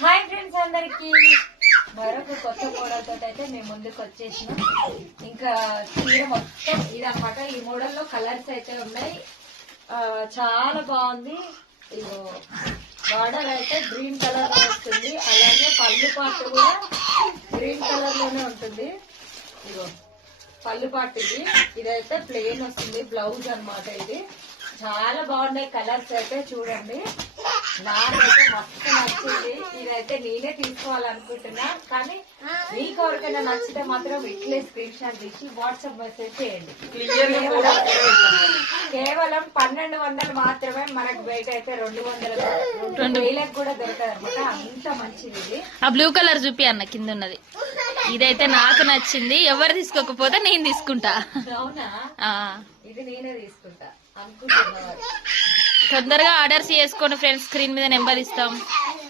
Hi friends అందరికి మరొక కొత్త మోడల్ తోటి అయితే మేము ముందుకు వచ్చేసినాం. ఇంకా చీర మొత్తం ఇదన్నమాట. ఈ మోడల్ లో కలర్స్ అయితే ఉన్నాయి. చాలా బాగుంది. ఇగో బార్డర్ అయితే గ్రీన్ కలర్ లో వస్తుంది, అలాగే పళ్ళు పాటు కూడా గ్రీన్ కలర్ లోనే ఉంటుంది. ఇగో పళ్ళు పాటు ఇదైతే ప్లెయిన్ వస్తుంది, బ్లౌజ్ అన్నమాట. ఇది చాలా బాగున్నాయి కలర్స్ అయితే చూడండి. నాకైతే మస్తు నచ్చింది. ఇదైతే నేనే తీసుకోవాలనుకుంటున్నా, కానీ మీకు ఎవరికైనా నచ్చితే మాత్రం ఇట్లే స్క్రీన్ షాట్ తీసి వాట్సాప్ మెసేజ్ చేయండి. కేవలం 1200 మాత్రమే. మనకు బయట అయితే 200 కూడా దొరకదు అనమాట. అంత మంచిది ఇది. ఆ బ్లూ కలర్ చూపి అన్న కింద ఉన్నది. ఇదైతే నాకు నచ్చింది. ఎవరు తీసుకోకపోతే నేను తీసుకుంటా. అవునా? ఇది నేనే తీసుకుంటా అనుకుంటున్నా. తొందరగా ఆర్డర్స్ చేసుకోండి ఫ్రెండ్స్. స్క్రీన్ మీద నెంబర్ ఇస్తాం.